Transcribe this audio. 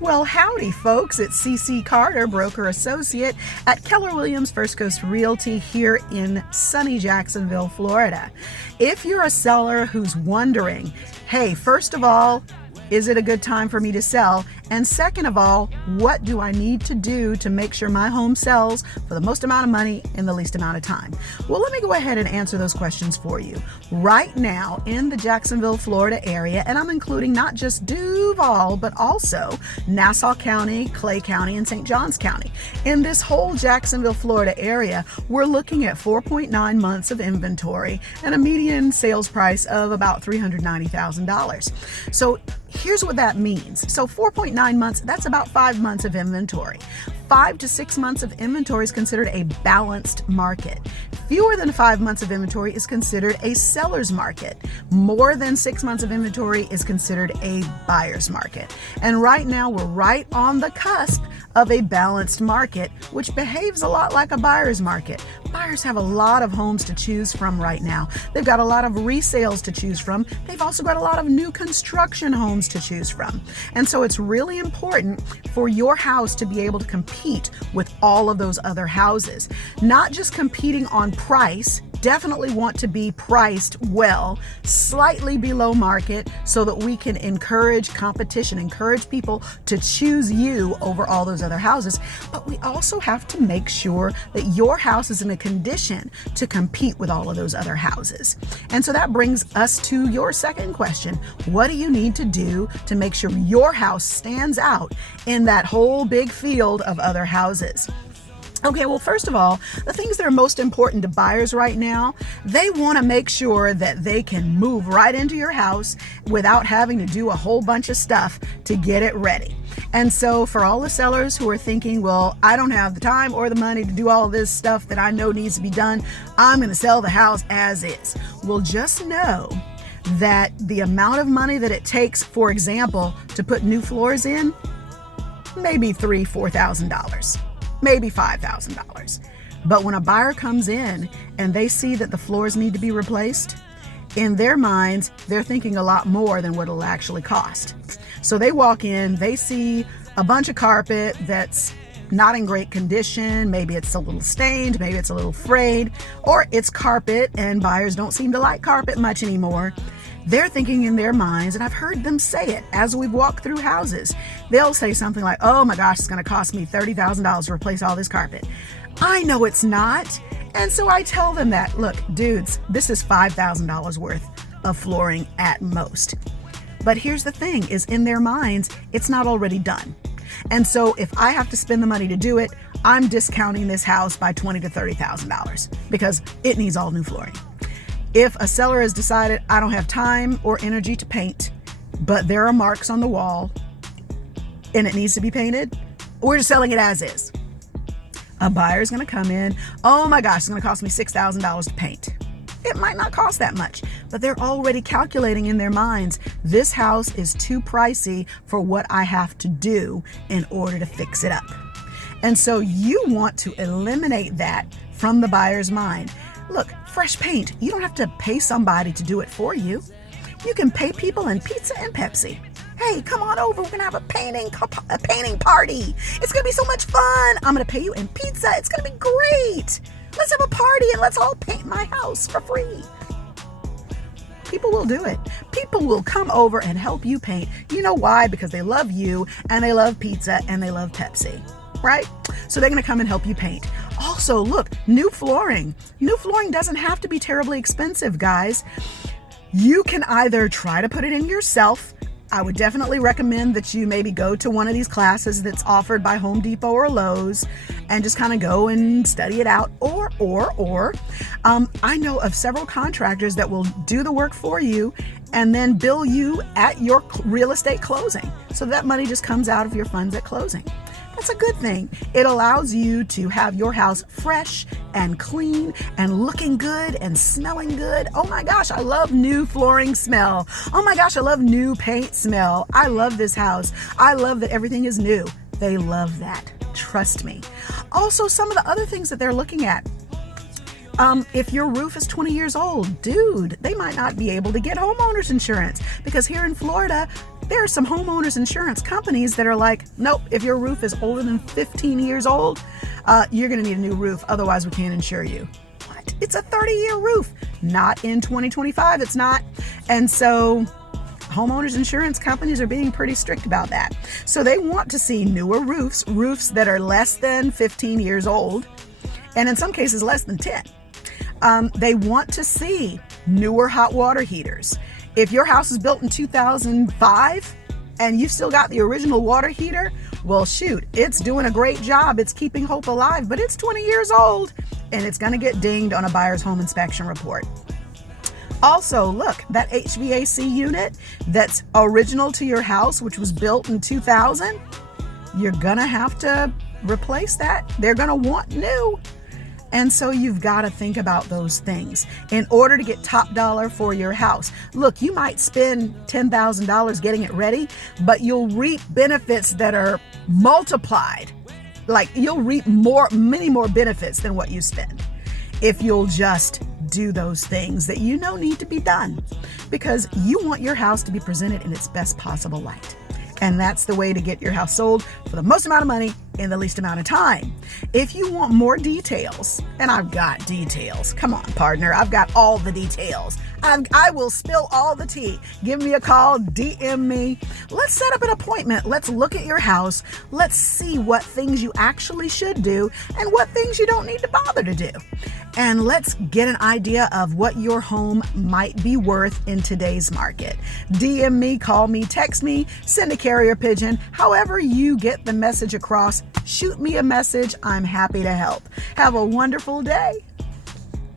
Well, howdy, folks. It's CC Carter, broker associate at Keller Williams First Coast Realty here in sunny Jacksonville, Florida. If you're a seller who's wondering, hey, first of all, is it a good time for me to sell? And second of all, what do I need to do to make sure my home sells for the most amount of money in the least amount of time? Well, let me go ahead and answer those questions for you. Right now in the Jacksonville, Florida area, and I'm including not just Duval, but also Nassau County, Clay County, and St. Johns County. In this whole Jacksonville, Florida area, we're looking at 4.9 months of inventory and a median sales price of about $390,000. So here's what that means. So 4.9 months, that's about 5 months of inventory. 5 to 6 months of inventory is considered a balanced market. Fewer than 5 months of inventory is considered a seller's market. More than 6 months of inventory is considered a buyer's market. And right now we're right on the cusp of a balanced market, which behaves a lot like a buyer's market. Buyers have a lot of homes to choose from right now. They've got a lot of resales to choose from. They've also got a lot of new construction homes to choose from. And so it's really important for your house to be able to compete with all of those other houses. Not just competing on price, definitely want to be priced well, slightly below market, so that we can encourage competition, encourage people to choose you over all those other houses. But we also have to make sure that your house is in a condition to compete with all of those other houses. And so that brings us to your second question. What do you need to do to make sure your house stands out in that whole big field of other houses? Okay, well, first of all, the things that are most important to buyers right now, they want to make sure that they can move right into your house without having to do a whole bunch of stuff to get it ready. And so for all the sellers who are thinking, well, I don't have the time or the money to do all this stuff that I know needs to be done, I'm going to sell the house as is. Well, just know that the amount of money that it takes, for example, to put new floors in, maybe $3,000-$4,000. Maybe $5,000. But when a buyer comes in and they see that the floors need to be replaced, in their minds, they're thinking a lot more than what it'll actually cost. So they walk in, they see a bunch of carpet that's not in great condition. Maybe it's a little stained, maybe it's a little frayed, or it's carpet, and buyers don't seem to like carpet much anymore. They're thinking in their minds, and I've heard them say it as we walk through houses. They'll say something like, oh my gosh, it's going to cost me $30,000 to replace all this carpet. I know it's not. And so I tell them that, look, dudes, this is $5,000 worth of flooring at most. But here's the thing, is in their minds, it's not already done. And so if I have to spend the money to do it, I'm discounting this house by $20,000 to $30,000 because it needs all new flooring. If a seller has decided I don't have time or energy to paint, but there are marks on the wall and it needs to be painted, we're just selling it as is. A buyer's going to come in, oh my gosh, it's going to cost me $6,000 to paint. It might not cost that much, but they're already calculating in their minds, this house is too pricey for what I have to do in order to fix it up. And so you want to eliminate that from the buyer's mind. Look, fresh paint, you don't have to pay somebody to do it for you. You can pay people in pizza and Pepsi. Hey, come on over, we're going to have a painting party. It's going to be so much fun. I'm going to pay you in pizza. It's going to be great. Let's have a party and let's all paint my house for free. People will do it. People will come over and help you paint. You know why? Because they love you and they love pizza and they love Pepsi, right? So they're going to come and help you paint. Also, look, new flooring. New flooring doesn't have to be terribly expensive, guys. You can either try to put it in yourself. I would definitely recommend that you maybe go to one of these classes that's offered by Home Depot or Lowe's and just kind of go and study it out. Or I know of several contractors that will do the work for you and then bill you at your real estate closing. So that money just comes out of your funds at closing. That's a good thing. It allows you to have your house fresh and clean and looking good and smelling good. Oh my gosh, I love new flooring smell. Oh my gosh, I love new paint smell. I love this house. I love that everything is new. They love that. Trust me. Also, some of the other things that they're looking at. If your roof is 20 years old, dude, they might not be able to get homeowners insurance because here in Florida, There are some homeowners insurance companies that are like, nope, if your roof is older than 15 years old, you're going to need a new roof. Otherwise, we can't insure you. What? It's a 30-year roof. Not in 2025, it's not. And so homeowners insurance companies are being pretty strict about that. So they want to see newer roofs that are less than 15 years old, and in some cases less than 10. They want to see newer hot water heaters. If your house is built in 2005 and you've still got the original water heater, well, shoot, it's doing a great job. It's keeping hope alive, but it's 20 years old and it's going to get dinged on a buyer's home inspection report. Also, look, that HVAC unit that's original to your house, which was built in 2000, you're going to have to replace that. They're going to want new. And so you've got to think about those things in order to get top dollar for your house. Look, you might spend $10,000 getting it ready, but you'll reap benefits that are multiplied. Like you'll reap many more benefits than what you spend if you'll just do those things that you know need to be done, because you want your house to be presented in its best possible light. And that's the way to get your house sold for the most amount of money in the least amount of time. If you want more details, and I've got details, come on, partner, I've got all the details. I will spill all the tea. Give me a call, DM me. Let's set up an appointment. Let's look at your house. Let's see what things you actually should do and what things you don't need to bother to do. And let's get an idea of what your home might be worth in today's market. DM me, call me, text me, send a carrier pigeon. However you get the message across, shoot me a message. I'm happy to help. Have a wonderful day.